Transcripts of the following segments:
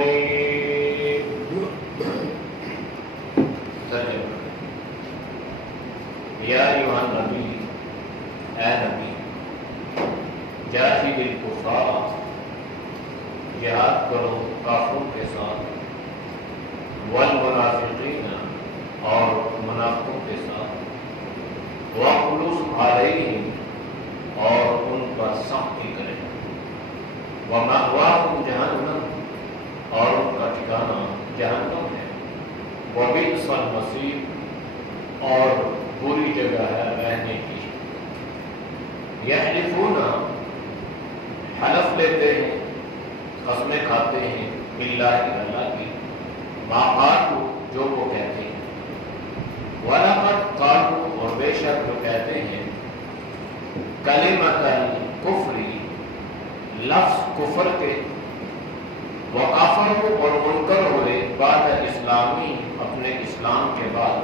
منيب. یا ایھا النبی، اے نبی، جاہد الکفار، جہاد کرو کافروں کے ساتھ، والمنافقین، اور منافقوں کے ساتھ، واغلظ علیہم، اور ان پر سختی کرے، ومأواہم جہنم، اور ان کا ٹھکانہ جہنم ہے، وبئس المصیر، اور بری جگہ ہے رہنے کی. یحلفون، حلف لیتے ہیں، قسمیں کھاتے ہیں، باللہ، اللہ کی، ما قالوا، جو وہ کہتے ہیں، وَلَقَدْ قَالُوا، اور بے شک جو کہتے ہیں، کلمۃ الکفر، لفظ کفر کے، وَكَفَرُوا، اور منکر ہوئے، بعد اسلامی، اپنے اسلام کے بعد،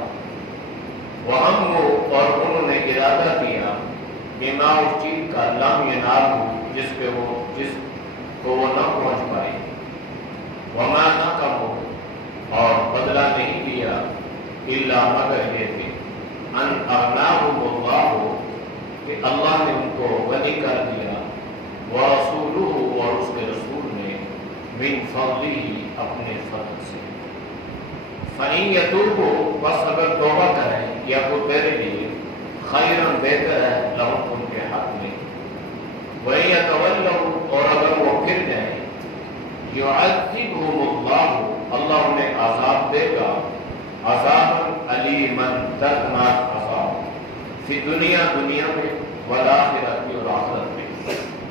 وَهَمُّوا، اور انہوں نے ارادہ کیا، بما، اس چیز کا، لم ینالوا، جس کو وہ نہ پہنچ پائے، وما نقموا، اور بدلہ نہیں دیا، الا مگر یہ کہ ان اغناہم اللہ، کہ اللہ نے ان کو غنی کر دیا، ورسولہ، اور اس کے رسول نے، من فضلہ، اپنے فضل سے. فَإِن يَتُوبُوا، بس اگر توبہ کریں، یا وہ تیرے لیے خیراً بہتر ہے، لہم، ان کے حق میں. وَإِن يَتَوَلَّوْا، اور اگر وہ پھر جائیں، يُعَذِّبْهُمُ اللَّهُ، اللہ انہیں عذاب دے گا، عذاباً علیماً، دردناک عذاب، فی دنیا میں، والآخرۃ، اور آخرت میں.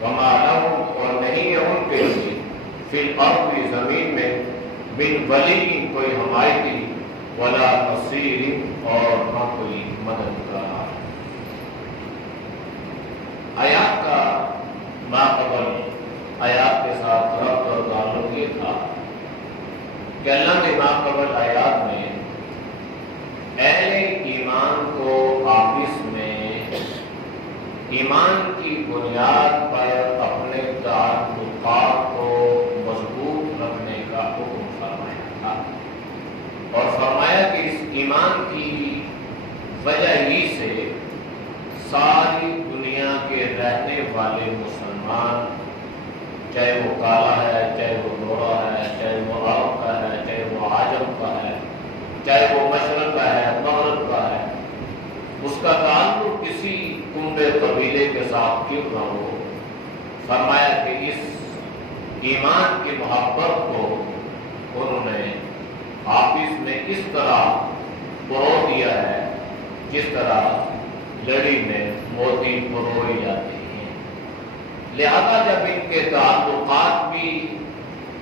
وما لہم، اور نہیں ہے ان کے لیے، فی الارض، زمین میں، من ولی، کوئی حمایتی، ولا نصیر، اور نہ کوئی مددگار. آیات کا ماقبل آیات کے ساتھ ربط اور تعلق یہ تھا کہ اللہ نے ماقبل آیات میں اہل ایمان کو آپس میں ایمان کی بنیاد پر اپنے تعلقات کو مضبوط رکھنے کا حکم فرمایا تھا، اور فرمایا کہ اس ایمان کی وجہ ہی سے ساری دنیا کے رہنے والے مسلمان، چاہے وہ کالا ہے، چاہے وہ گورا ہے، چاہے وہ عرب کا ہے، چاہے وہ عجم کا ہے، چاہے وہ مشرق کا ہے، مغرب کا ہے، اس کا تعلق کسی کنبے قبیلے کے ساتھ کیوں نہ ہو، فرمایا کہ اس ایمان کی محبت کو انہوں نے آپس میں اس طرح پرو دیا ہے جس طرح لڑی میں موتی پروئے جاتے ہیں. لہذا جب ان کے تعلقات بھی،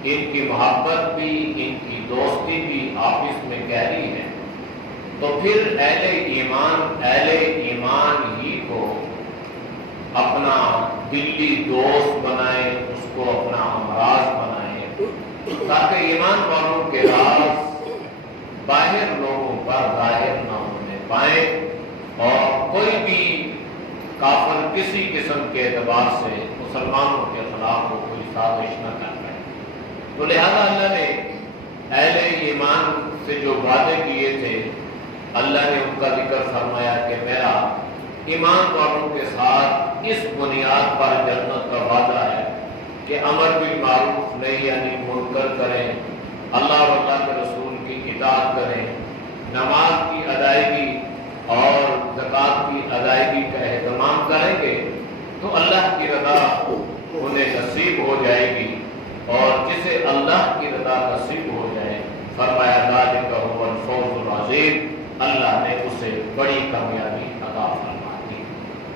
ان کی محبت بھی، ان کی دوستی بھی آپس میں گہری ہے، تو پھر اہل ایمان ہی کو اپنا دلی دوست بنائیں، اس کو اپنا ہمراز بنائیں، تاکہ ایمان والوں کے راز باہر لوگوں پر ظاہر نہ ہونے پائیں، اور کوئی بھی کافر کسی قسم کے اعتبار سے مسلمانوں کے خلاف وہ کوئی سازش نہ کر پائے. تو لہذا اللہ نے اہل ایمان سے جو وعدے کیے تھے، اللہ نے ان کا ذکر فرمایا کہ میرا ایمان والوں کے ساتھ اس بنیاد پر جنت کا وعدہ ہے کہ امر بالمعروف نہی عن المنکر کریں، اللہ اور اللہ کے رسول کی اطاعت کریں، نماز کی ادائیگی اور زکوٰۃ کی ادائیگی کا اہتمام کریں گے تو اللہ کی رضا انہیں نصیب ہو جائے گی، اور جسے اللہ کی رضا نصیب ہو جائے، فرمایا ذالک هو الفوز العظیم، اللہ نے اسے بڑی کامیابی عطا فرما دی.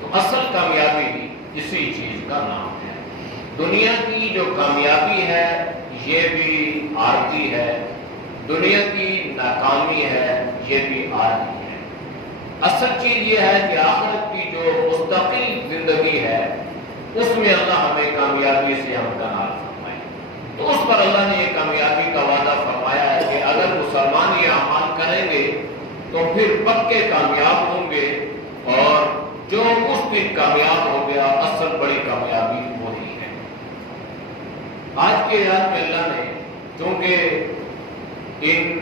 تو اصل کامیابی اسی چیز کا نام ہے. دنیا کی جو کامیابی ہے یہ بھی عارضی ہے، دنیا کی ناکامی ہے یہ بھی عارضی ہے. اصل چیز یہ ہے کہ آخرت کی جو مستقل زندگی ہے اس میں اللہ ہمیں کامیابی سے ہمکنار فرمائے. تو اس پر اللہ نے یہ کامیابی کا وعدہ فرمایا ہے کہ اگر مسلمان یہ اعمال کریں گے تو پھر پکے کامیاب ہوں گے، اور جو اس دن کامیاب ہو گیا اصل بڑی کامیابی وہی ہے. آج کے آیات میں اللہ نے چونکہ ان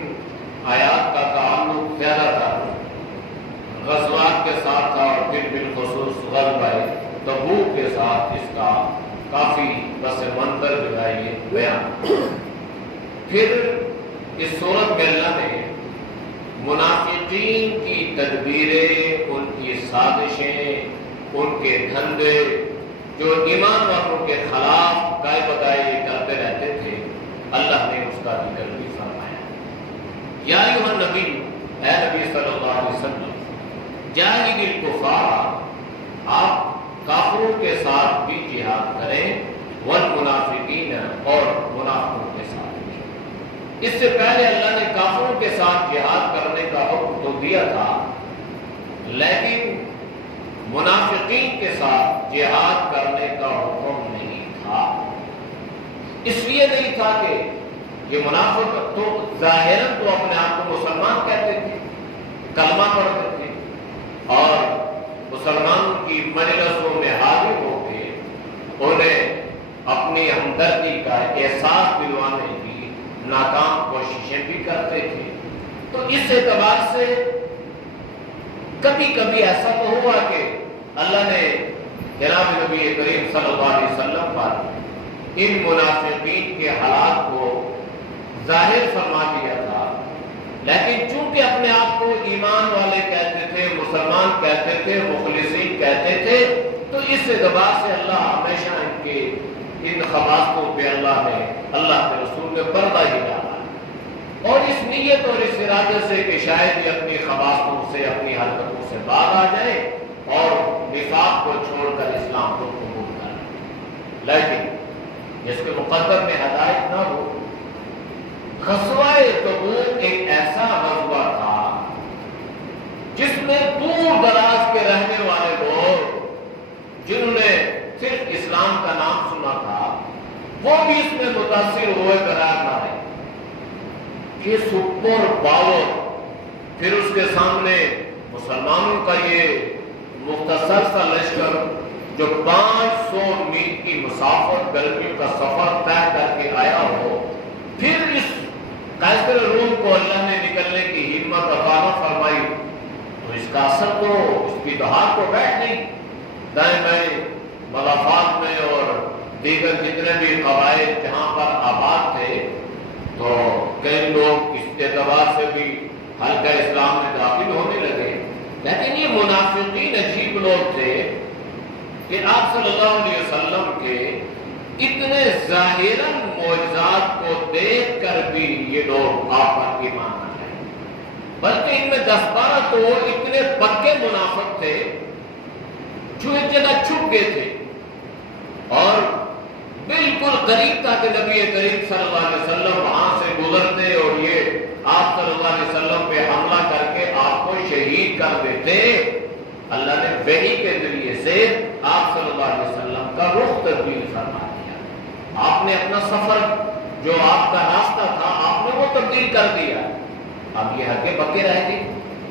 آیات کا تعلق زیادہ تر غزوات کے ساتھ تھا اور پھر بالخصوص غزوہ تبوک کے ساتھ اس کا کافی پس منظر جو ہے یہ بیان۔ پھر اس صورت میں اللہ نے منافقین کی تدبیریں، ان کی سازشیں، ان کے دھندے جو ایمان والوں کے خلاف گائے بگائے یہ کرتے رہتے تھے، اللہ نے اس کا ذکر بھی فرمایا۔ یا ایھا النبی، اے نبی صلی اللہ علیہ وسلم، جاہد الکفار، آپ کافروں کے ساتھ بھی جہاد کریں، والمنافقین، اور منافقوں کے ساتھ بھی۔ اس سے پہلے اللہ نے کافروں کے ساتھ جہاد کرنے کا حکم تو دیا تھا، لیکن منافقین کے ساتھ جہاد کرنے کا حکم نہیں تھا۔ اس لیے نہیں تھا کہ یہ منافق تو ظاہراً تو اپنے آپ کو مسلمان کہتے تھے، کلمہ پڑھتے تھے، اور مسلمانوں کی مجلسوں میں حاضر ہو کے انہیں اپنی ہمدردی کا احساس دلوانے کی ناکام کوششیں بھی کرتے تھے۔ تو اس اعتبار سے کبھی کبھی ایسا تو ہوا کہ اللہ نے جناب نبی کریم صلی اللہ علیہ وسلم پر ان منافقین کے حالات کو ظاہر فرما دیا تھا، لیکن چونکہ اپنے آپ کو ایمان والے کہتے تھے، مسلمان کہتے تھے، مخلصین کہتے تھے، تو اس اعتبار سے اللہ ہمیشہ ان خباستوں پہ اللہ کے رسول نے پردہ ہی ڈالا، اور اس نیت اور اس ارادے سے کہ شاید یہ اپنی خباستوں سے، اپنی حرکتوں سے باز آ جائے اور نفاق کو چھوڑ کر اسلام کو قبول کر، لیکن جس کے مقدر میں ہدایت نہ ہو۔ غزوہ تبوک ایک ایسا غزوہ تھا جس میں دور دراز کے رہنے والے لوگ جنہوں نے صرف اسلام کا نام سنا تھا، وہ بھی اس میں متاثر ہوئے قرار نہ رہے کہ سپر پاور، پھر اس کے سامنے مسلمانوں کا یہ مختصر سا لشکر جو 500 میل کی مسافت، گرمیوں کا سفر طے کر کے آیا ہو، پھر اس قیصر روم کو اللہ نے نکلنے کی ہمت عطا نہ فرمائی، تو اس کا اثر تو اس کی دہار کو بیٹھ نہیں۔ دائیں بائیں مضافات میں اور دیگر جتنے بھی قبائل جہاں پر آباد تھے، تو کئی لوگ اس اعتبار سے بھی حلقہ اسلام میں داخل ہونے لگے، لیکن یہ منافقین عجیب لوگ تھے کہ آپ صلی اللہ علیہ وسلم کے اتنے ظاہراً معجزات کو دیکھ کر بھی یہ لوگ آپ پر ایمان نہ لائے، بلکہ ان میں 10-12 تو اتنے پکے منافق تھے جو ایک جگہ چھپ گئے تھے، اور بالکل قریب تھا کہ نبی کریم صلی اللہ علیہ وسلم وہاں سے گزرتے اور یہ آپ صلی اللہ علیہ وسلم پہ حملہ کر کے آپ کو شہید کر دیتے۔ اللہ نے وحی کے ذریعے سے آپ صلی اللہ علیہ وسلم کا رخ تبدیل فرما دیا، آپ نے اپنا سفر جو آپ کا راستہ تھا آپ نے وہ تبدیل کر دیا۔ اب یہ ہکے بکے رہ گئے،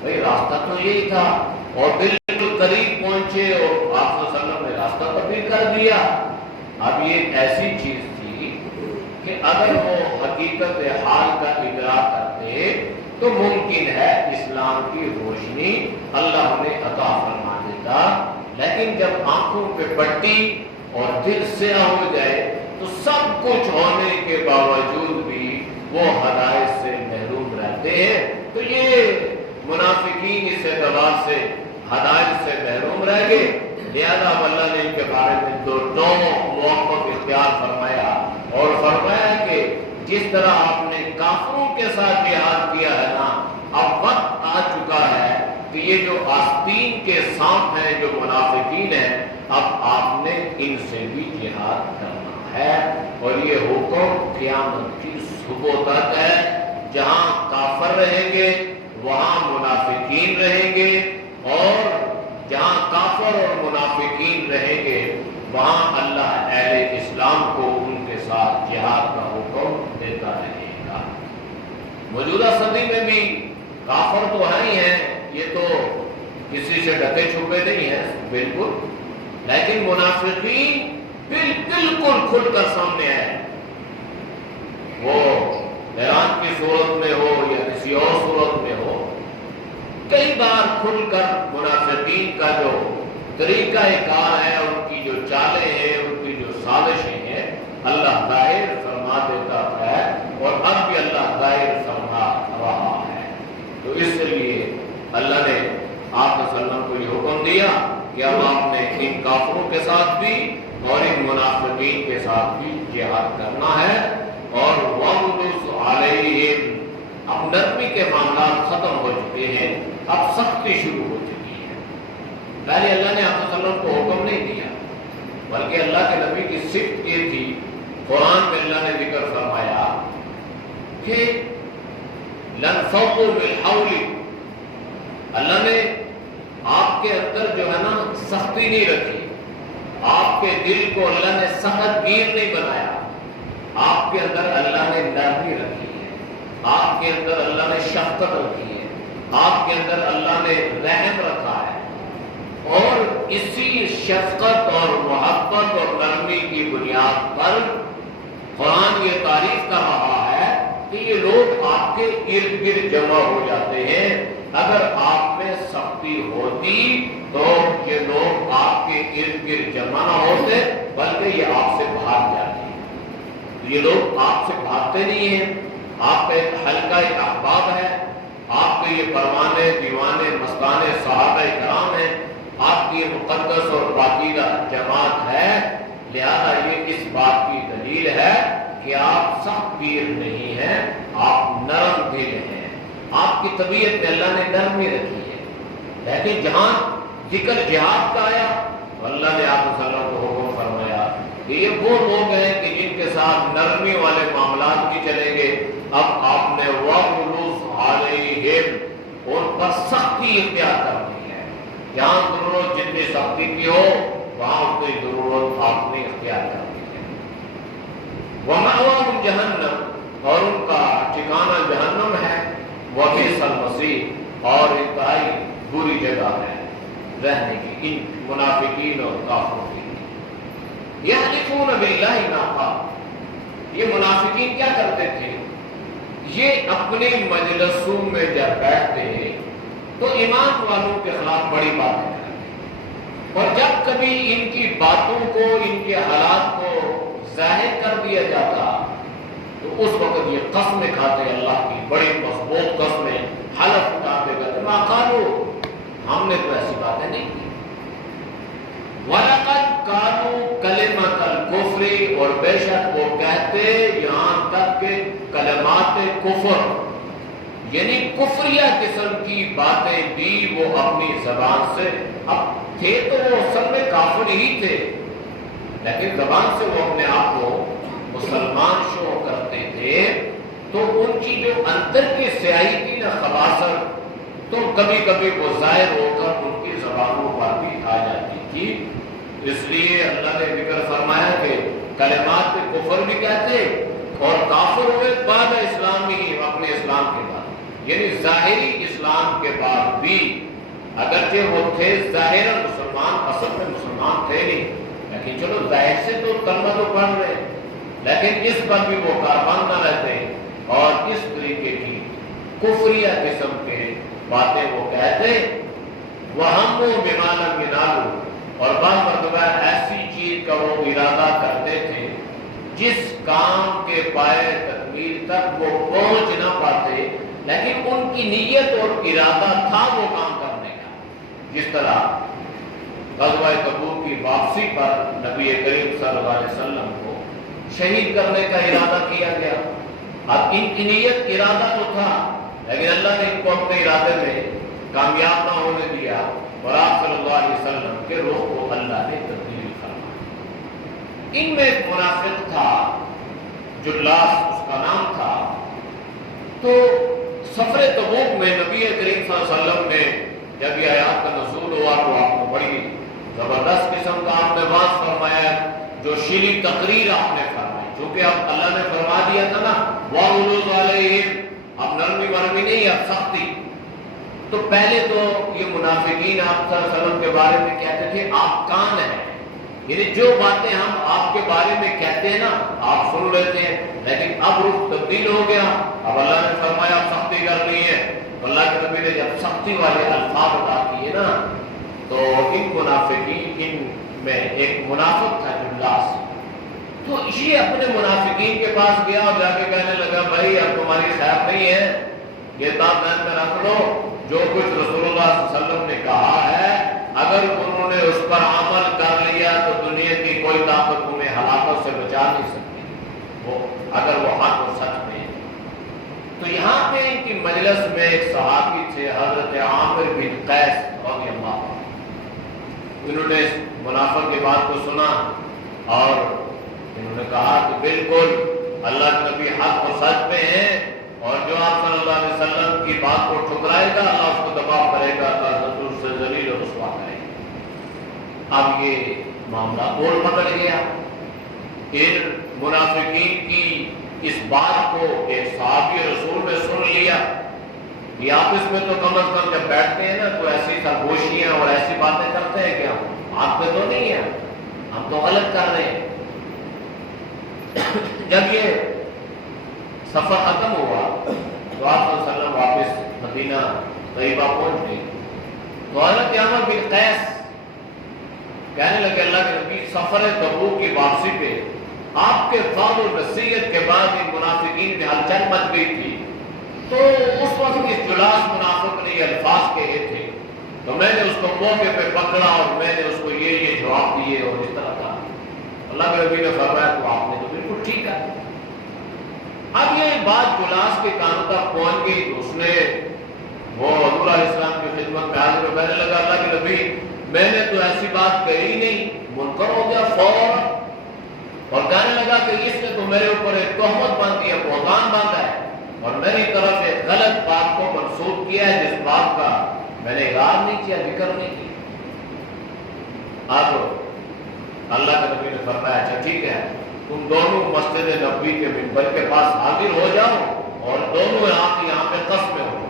بھئی راستہ تو یہی تھا، اور بالکل قریب پہنچے اور آپ صلی اللہ علیہ وسلم نے راستہ تبدیل کر دیا۔ اب یہ ایک ایسی چیز تھی کہ اگر وہ حقیقت حال کا ادراک کرتے تو ممکن ہے اسلام کی روشنی اللہ انہیں عطا فرما دیتا، لیکن جب آنکھوں پہ پٹی اور دل سیاہ ہو جائے تو سب کچھ ہونے کے باوجود بھی وہ ہدایت سے محروم رہتے ہیں۔ تو یہ منافقین اس اعتبار سے ہدایت سے محروم رہ گئے، لہذا اللہ نے ان کے بارے میں دو موقف اختیار فرمایا، اور فرمایا کہ جس طرح آپ نے کافروں کے ساتھ جہاد کیا ہے نا، اب وقت آ چکا ہے کہ یہ جو آستین کے سانپ ہیں، جو منافقین ہیں، اب آپ نے ان سے بھی جہاد کرنا ہے، اور یہ حکم قیامت کی صبح تک ہے۔ جہاں کافر رہیں گے وہاں منافقین رہیں گے، اور جہاں کافر اور منافقین رہیں گے وہاں اللہ اہل اسلام کو ان کے ساتھ جہاد کا حکم دیتا رہے گا۔ موجودہ صدی میں بھی کافر تو ہی ہیں، یہ تو کسی سے ڈھکے چھپے نہیں ہیں بالکل، لیکن منافقین بالکل کھل کر سامنے آئے۔ وہ کی صورت میں ہو یا کسی اور صورت میں ہو، کئی بار کھل کر منافقین کا جو طریقہ کار ہے، ان کی جو چالیں ہیں، ان کی جو سازشیں ہیں، اللہ ظاہر فرما دیتا ہے، اور اب بھی اللہ ظاہر فرما رہا ہے۔ تو اس لیے اللہ نے آپ صلی اللہ علیہ وسلم کو یہ حکم دیا کہ اب آپ نے ان کافروں کے ساتھ بھی اور ان منافقین کے ساتھ بھی جہاد کرنا ہے، اور وَغْلُظْ عَلَيْهِمْ، اب نرمی کے معاملات ختم ہو چکے ہیں، اب سختی شروع ہو چکی ہے۔ پہلے اللہ نے آپ صلی اللہ علیہ وسلم کو حکم نہیں دیا، بلکہ اللہ کے نبی کی صفت یہ تھی، قرآن میں اللہ نے ذکر فرمایا کہ لَنْفَوْقُوا بِالْحَوْلِ، اللہ نے آپ کے اندر جو ہے نا سختی نہیں رکھی، آپ کے دل کو اللہ نے سخت گیر نہیں بنایا، آپ کے اندر اللہ نے نرمی رکھی ہے، آپ کے اندر اللہ نے شفقت رکھی ہے، آپ کے اندر اللہ نے رحم رکھا ہے، اور اسی شفقت اور محبت اور نرمی کی بنیاد پر قرآن یہ تعریف کر رہا ہے کہ یہ لوگ آپ کے ارد گرد جمع ہو جاتے ہیں، اگر آپ میں سختی ہوتی تو یہ لوگ آپ کے ارد گرد جمع نہ ہوتے، بلکہ یہ آپ سے بھاگ جاتے ہیں۔ یہ لوگ آپ سے بھاگتے نہیں ہیں، آپ کا ایک حلقہ ایک احباب ہے، آپ کے یہ پروانے دیوانے مستانے صحابہ کرام ہیں، آپ کی یہ مقدس اور پاکیزہ جماعت ہے، لہذا یہ اس بات کی دلیل ہے کہ آپ سخت گیر نہیں ہیں، آپ نرم دل ہیں، آپ کی طبیعت میں اللہ نے نرمی رکھی ہے۔ لیکن جہاں ذکر جہاد کا آیا، اللہ نے آپ صلی اللہ علیہ وسلم کو حکم فرمایا کہ یہ وہ لوگ ہیں کہ جن کے ساتھ نرمی والے معاملات بھی چلیں گے، اب آپ نے وَغْلُظْ عَلَيْهِمْ، ان پر سختی اختیار کرنی ہے، جہاں ضرورت جتنی سختی کی ہو وہاں اتنی ضرورت آپ نے اختیار کرنی ہے۔ وَمَأْوَاهُمْ جَهَنَّمْ، اور ان کا ٹھکانہ جہنم ہے، وَبِئْسَ الْمَصِيرُ، اور انتہائی بری جگہ ہے رہنے کی ان منافقین اور کافروں کی۔ یحلفون باللہ ما قالوا، یہ منافقین کیا کرتے تھے؟ یہ اپنی مجلسوں میں جب بیٹھتے ہیں تو ایمان والوں کے خلاف بڑی باتیں کرتے، اور جب کبھی ان کی باتوں کو، ان کے حالات کو ظاہر کر دیا جاتا تو اس وقت یہ قسمیں کھاتے، اللہ کی بڑی مضبوط قسمیں، حلف اٹھاتے گئے ما قالوا، ہم نے تو ایسی باتیں نہیں کی۔ وَلَقَدْ قَالُوا كَلِمَةَ الْكُفْرِ، اور بے شک وہ کہتے یہاں تک کہ کلمات کفر، یعنی کفریہ قسم کی باتیں بھی وہ اپنی زبان سے، اب تھے تو وہ اصل میں کافر ہی تھے، لیکن زبان سے وہ اپنے آپ کو مسلمان شو کرتے تھے، تو ان کی جو اندر کی سیاہی تھی نا، خباثت، تو کبھی کبھی وہ ظاہر ہو کر ان کی زبانوں پر بھی آ جاتی تھی۔ اس لیے اللہ نے ذکر فرمایا کہ کلمات کفر بھی کہتے اور کافر ہوئے بعد اسلام ہی، اپنے اسلام کے بعد، یعنی ظاہری اسلام کے بعد بھی، اگرچہ وہ تھے ظاہر مسلمان، اصل میں مسلمان تھے نہیں، لیکن چلو ظاہر سے تو کلمہ تو پڑھ رہے، لیکن اس پر بھی وہ کاربند نہ رہتے، اور اس طریقے کی کفریہ قسم کے باتیں وہ کہتے۔ وَهَمُّوا بِمَا لَمْ يَنَالُوا، اور بعض مرتبہ ایسی چیز کا وہ ارادہ کرتے تھے جس کام کے پائے تکمیل تک وہ پہنچ نہ پاتے، لیکن ان کی نیت اور ارادہ تھا وہ کام کرنے کا۔ جس طرح غزوہ تبوک کی واپسی پر نبی کریم صلی اللہ علیہ وسلم کو شہید کرنے کا ارادہ کیا گیا، اب ان کی نیت ارادہ تو تھا، لیکن اللہ نے ان کو اپنے ارادے میں کامیاب نہ ہونے دیا، اور آپ صلی اللہ علیہ وسلم کے روح کو اللہ نے تبدیل فرمایا۔ ان میں ایک منافق تھا، جلاس اس کا نام تھا، تو سفر تبوک میں نبی کریم صلی اللہ علیہ وسلم نے جب یہ آیات کا نزول ہوا تو آپ کو بڑی زبردست قسم کا آپ نے واضح فرمایا، جو شیلی تقریر آپ نے فرمائی، چونکہ اب اللہ نے فرما دیا تھا نا وَغْلُظْ عَلَيْهِمْ، اب نرمی ورمی نہیں، اب سختی۔ تو پہلے تو یہ منافقین آپ صلی اللہ علیہ وسلم کے بارے میں کہتے تھے آپ کان ہیں، یعنی جو باتیں ہم آپ کے بارے میں کہتے ہیں نا آپ سن لیتے ہیں، لیکن اب رخ تبدیل ہو گیا، اب اللہ نے فرمایا اب سختی کرنی ہے، تو اللہ کے نبی نے جب سختی والے الفاظ ادا کیے نا تو ان منافقین، ان میں ایک منافق تھا جلاس، تو یہ اپنے منافقین کے پاس گیا اور جا کے کہنے لگا بھائی اب تمہاری خیر نہیں ہے، یہ بات ذہن میں رکھ لو، جو کچھ رسول اللہ صلی اللہ علیہ وسلم نے کہا ہے اگر انہوں نے اس پر عمل کر لیا تو دنیا کی کوئی طاقت تمہیں ہلاکت سے بچا نہیں سکتی، وہ اگر وہ حق اور سچ میں ہے۔ تو یہاں پہ ان کی مجلس میں ایک صحابی تھے حضرت عامر بن قیس رضی اللہ عنہ، انہوں نے اس منافق کی بات کو سنا اور انہوں نے کہا کہ بالکل اللہ کے نبی حق اور سچ میں ہیں، اور جو آپ صلی اللہ علیہ وسلم کی بات کو ٹھکرائے گا اللہ اس کو دباؤ کرے گا، اللہ رسول سے ذلیل و رسوا کرے گا۔ اب یہ معاملہ اور بدل گیا، ان منافقین کی اس بات کو ایک صحابی رسول نے سن لیا، یہ آپس میں تو کم از کم جب بیٹھتے ہیں نا تو ایسی سرگوشیاں اور ایسی باتیں کرتے ہیں کہ ہم آپ پہ تو نہیں ہیں، ہم تو غلط کر رہے ہیں۔ جب یہ سفر ختم ہوا تو آپ صلی اللہ علیہ وسلم واپس مدینہ طیبہ پہنچ گئے، تو حضرت عامر بن قیس کہنے لگے اللہ کے نبی سفر تبوک کی واپسی پہ آپ کے وعد و نصیحت کے بعد ان منافقین میں ہلچل مچ گئی تھی، تو اس وقت اس جلاس منافق نے یہ الفاظ کہے تھے، تو میں نے اس کو موقع پہ پکڑا اور میں نے اس کو یہ جواب دیے اور اس طرح کا۔ اللہ کے نبی نے فرمایا تو آپ نے تو بالکل ٹھیک ہے۔ اب یہ بات جلاس کے کانوں تک پہنچ گئی تو اس نے وہ حضور علیہ السلام کی خدمت میں حاضر ہو کہنے لگا اللہ کے نبی میں نے تو ایسی بات کہی نہیں، منکر ہو گیا فوراً، اور کہنے لگا کہ اس نے تو میرے اوپر ایک تہمت باندھی ہے، بہتان باندھا ہے، اور میری طرف ایک غلط بات کو منسوخ کیا ہے جس بات کا میں نے اقرار نہیں کیا، ذکر نہیں کیا۔ اب اللہ کے نبی نے فرمایا اچھا ٹھیک ہے تم دونوں مسجد نبوی کے منبر کے پاس حاضر ہو جاؤ اور دونوں یہاں پہ قسمیں ہو۔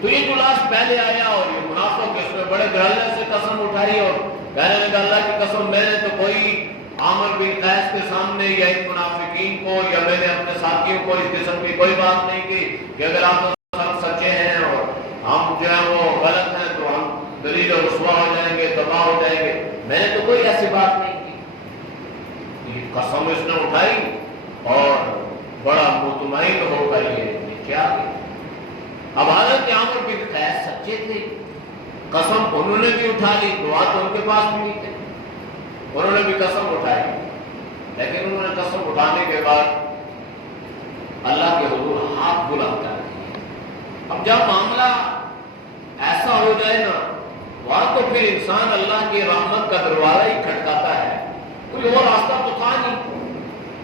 تو یہ جلاس پہلے آیا اور یہ منافق اس میں بڑے گھرالے سے قسم اٹھائی اور کہنے لگا اللہ کی قسم میں نے تو کوئی عامر بن قیس کے سامنے یا ان منافقین کو یا میں نے اپنے ساتھیوں کو اس قسم کی کوئی بات نہیں کی کہ اگر آپ سب سچے ہیں اور ہم جو ہے وہ غلط ہیں تو ہم ذلیل و رسوا ہو جائیں گے، تباہ ہو جائیں گے، میں نے تو کوئی ایسی بات نہیں کی۔ یہ قسم اس نے اٹھائی اور بڑا مطمئن ہو کر یہ نیچے آ گئی۔ اب حضرت عامر بن قیس سچے تھے، قسم انہوں نے بھی اٹھا لی، دعا تو ان کے پاس بھی نہیں تھے، انہوں نے بھی قسم اٹھائی، لیکن انہوں نے قسم اٹھانے کے بعد اللہ کے حضور ہاتھ بلند کر دیے۔ اب جب معاملہ ایسا ہو جائے نا وہاں تو پھر انسان اللہ کی رحمت کا دروازہ ہی کھٹکاتا ہے، کوئی اور راستہ تو تھا نہیں۔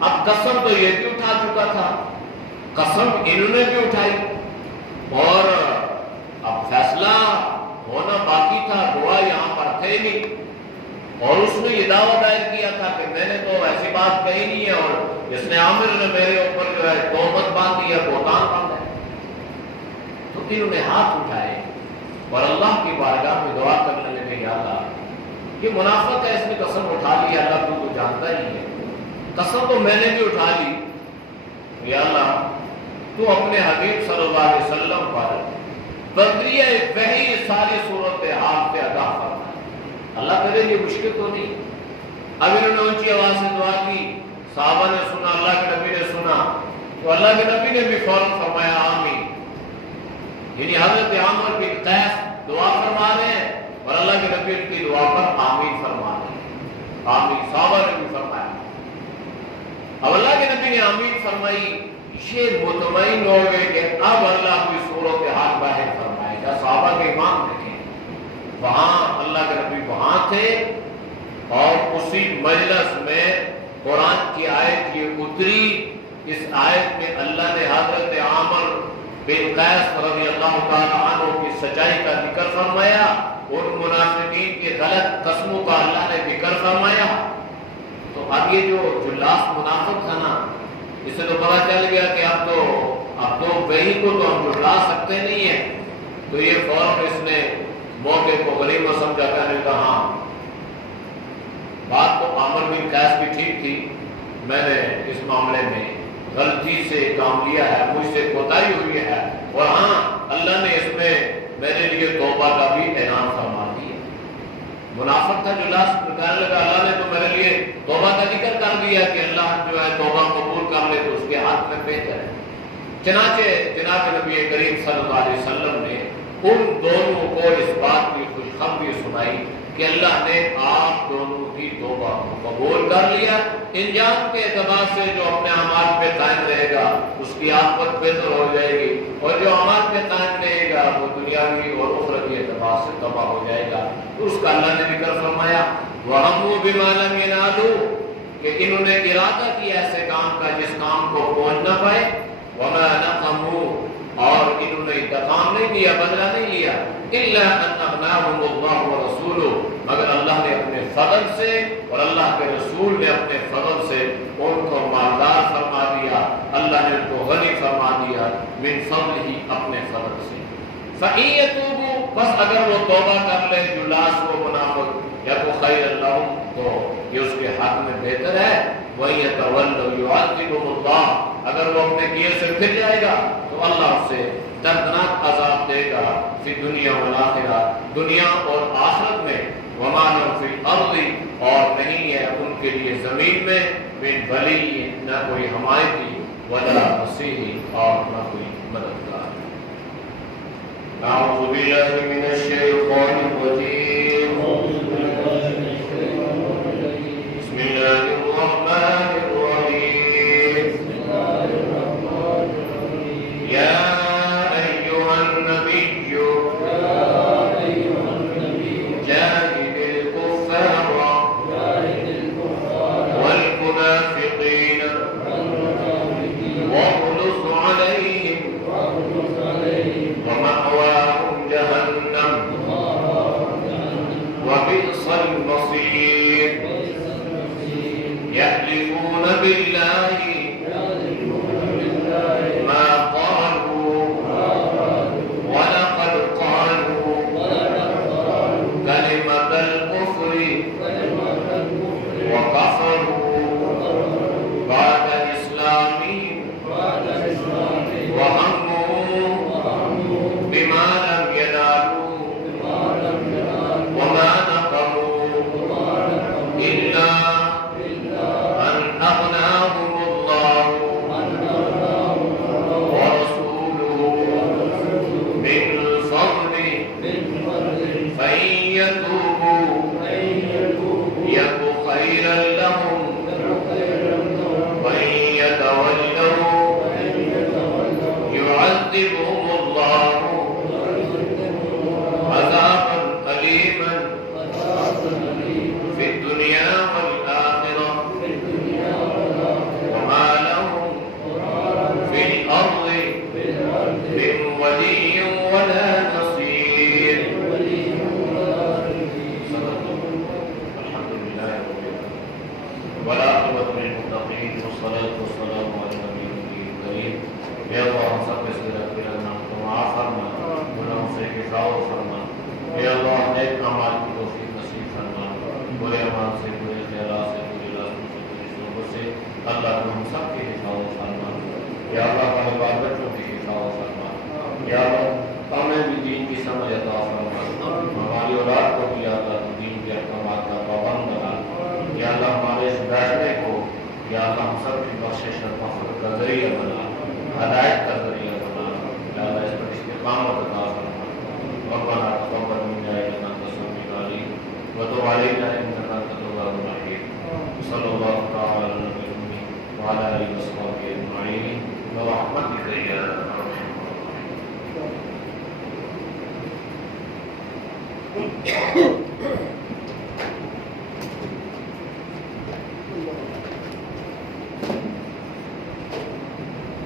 اب قسم تو یہ بھی اٹھا چکا تھا، قسم انہوں نے بھی اٹھائی اور اب فیصلہ ہونا باقی تھا، گواہ یہاں پر تھے نہیں، اور اس نے یہ دعویٰ دائر کیا تھا کہ میں نے تو ایسی بات کہی نہیں ہے اور اس نے عامر نے میرے اوپر جو ہے تہمت باندھی ہے، بہتان باندھا ہے۔ تو انہوں نے ہاتھ اٹھائے اور اللہ کی بارگاہ میں دعا کرنے لگے یا اللہ یہ منافق ہے، اس نے قسم اٹھا لی، اللہ تو جانتا ہی ہے، قسم تو میں نے بھی اٹھا لی، یا اللہ تو اپنے حبیب صلی اللہ علیہ وسلم پر بدریہ وحی ساری صورتحال سے ادا فرما، اللہ کرے یہ مشکل تو نہیں۔ اب انہوں نے اونچی آواز سے دعا کی، صحابہ نے سنا، اللہ کے نبی نے سنا، تو اللہ کے نبی نے بھی فوراً فرمایا آمین، یعنی حضرت عامر بن قیس دعا فرما رہے ہیں اور اللہ کے نبی کی دعا پر آمین فرما رہے ہیں، آمین، صحابہ نے بھی فرمایا۔ اب اللہ کے نبی نے آمین فرمائی، یہ مطمئن ہو گئے کہ اب اللہ کی صورتحال باہر فرمائے گا۔ صحابہ کے امام دیکھیں وہاں اللہ کے نبی وہاں تھے اور اسی مجلس میں قرآن کی آیت یہ اتری، اس آیت میں اللہ نے حضرت عامر بن قیس رضی اللہ تعالی عنہ کی سچائی کا ذکر فرمایا، ان منافقین کے غلط قسموں کا اللہ نے ذکر فرمایا۔ تو اب یہ جو جلاس منافق تھا نا، اس سے تو پتا چل گیا کہ اب تو وہی کو تو ہم جھٹلا سکتے نہیں ہیں، تو یہ فوراً اس نے موقع کو غنیمت سمجھا، کہنے لگا ہاں عمرو بن قیس بھی ٹھیک تھی، میں نے اس معاملے میں غلطی سے کام لیا ہے، مجھ سے کوتاہی ہوئی ہے، اور ہاں اللہ نے اس میں میرے لیے توبہ کا بھی اعلان فرما دیا۔ منافق تھا جو لاش نکالنے لگا، اللہ نے تو میرے لیے توبہ کا ذکر کر دیا کہ اللہ جو ہے توبہ قبول کر لے تو اس کے ہاتھ میں بہتر ہے۔ چنانچہ جناب نبی کریم صلی اللہ علیہ وسلم نے ان دونوں کو اس بات کی خوشخبری سنائی کہ اللہ نے آپ دونوں کی توبہ کو قبول کر لیا۔ انجام کے اعتبار سے جو اپنے اعمال پہ قائم رہے گا اس کی عاقبت بہتر ہو جائے گی، اور جو اعمال پہ قائم رہے گا وہ دنیاوی اور اخروی اعتبار سے تباہ ہو جائے گا۔ تو اس کا اللہ نے ذکر فرمایا وَهَمُّوا بِمَا لَمْ يَنَالُوا، کہ انہوں نے ارادہ کیا ایسے کام کا جس کام کو پہنچ نہ پائے، وَمَا نَقَمُوا، اور انہوں نے انتقام نہیں لیا، بدلہ نہیں لیا، إِلَّا أَنْ أَغْنَاهُمُ اللَّهُ وَرَسُولُهُ، مگر اللہ نے اپنے فضل سے اور اللہ کے رسول نے اپنے فضل سے ان کو مالدار فرما دیا، اللہ نے ان کو غنی فرما دیا، من فضلہ، اپنے فضل سے۔ فَإِن يَتُوبُوا، بس اگر وہ توبہ کر لے جو لاش و منافق، يَكُنْ خَيْرًا لَهُمْ، تو یہ اس کے حق میں بہتر ہے۔ وَإِن يَتَوَلَّوْا يُعَذِّبْهُمُ اللَّهُ، اگر وہ اپنے کیے سے پھر جائے گا تو اللہ اسے دردناک عذاب دے گا، فی دنیا والآخرہ، دنیا اور آخرت میں، وَمَا لَهُمْ فِي الْأَرْضِ، اور نہیں ہے ان کے لیے زمین میں، مِن وَلِيٍّ، نہ کوئی حمایتی، وَلَا نَصِيرٍ، اور نہ کوئی مددگار۔ اعوذ باللہ من الشیطان الرجیم، بسم اللہ الرحمن الرحیم، یا ایہا النبی جاہد الکفار والمنافقین واغلظ علیہم ومأواہم جہنم وبئس المصیر، یحلفون باللہ ما قالوا ولقد قالوا كلمة الكفر وكفروا بعد إسلامهم وهموا بما لم ينالوا وما نقموا إلا أن أغناهم الله ورسوله من فضله فإن يتوبوا يك خيرا لهم وإن يتولوا يعذبهم الله عذابا أليما في الدنيا والآخرة وما لهم في الأرض من ولي ولا نصير۔ الحمد لله رب العالمين والعاقبة للمتقين والصلاة والسلام على النبي الكريم۔ یا اللہ ہم سب کے صدق کرنا تو معاف فرما، گناہوں سے حفاظت فرما، یا اللہ نیک اعمال کی توفیق نصیب فرما، برے اعمال سے، برے خیالات سے، برے راستے سے، بری صحبت سے اللہ کو ہم سب کی حفاظت فرما، یا اللہ ہمارے بال بچوں کی حفاظت فرما، یا اللہ ہمیں بھی دین کی سمجھ عطا فرما، ہماری اولاد کو بھی یا اللہ دین کے احکامات کا پابند بنا، یا اللہ ہمارے اس بیٹھنے کو یا اللہ ہم سب کی بخشش اور مغفرت کا ذریعہ بنا، ہدایت کا ذریعہ بنا، یا اللہ اس پر استقامت عطا فرما۔ ربنا تقبل منا انك انت السميع العليم وتب علينا انك انت التواب الرحيم، صلى الله تعالى على النبي الأمي وعلى اله وصحبه اجمعين برحمتك يا ارحم الراحمين۔